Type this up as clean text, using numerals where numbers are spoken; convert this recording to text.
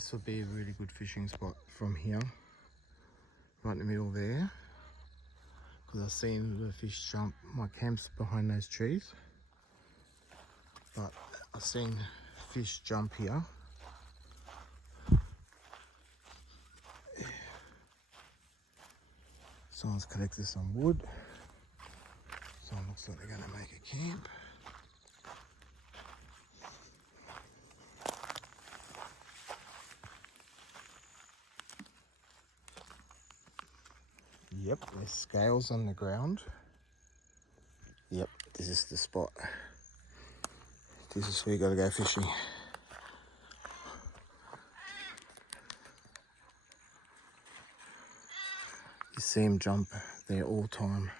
This will be a really good fishing spot from here, right in the middle there, because I've seen the fish jump. My camp's behind those trees, but I've seen fish jump here. Someone's collected some wood. Someone looks like they're going to make a camp. Yep, there's scales on the ground. Yep, this is the spot. This is where you got to go fishing. You see him jump there all the time.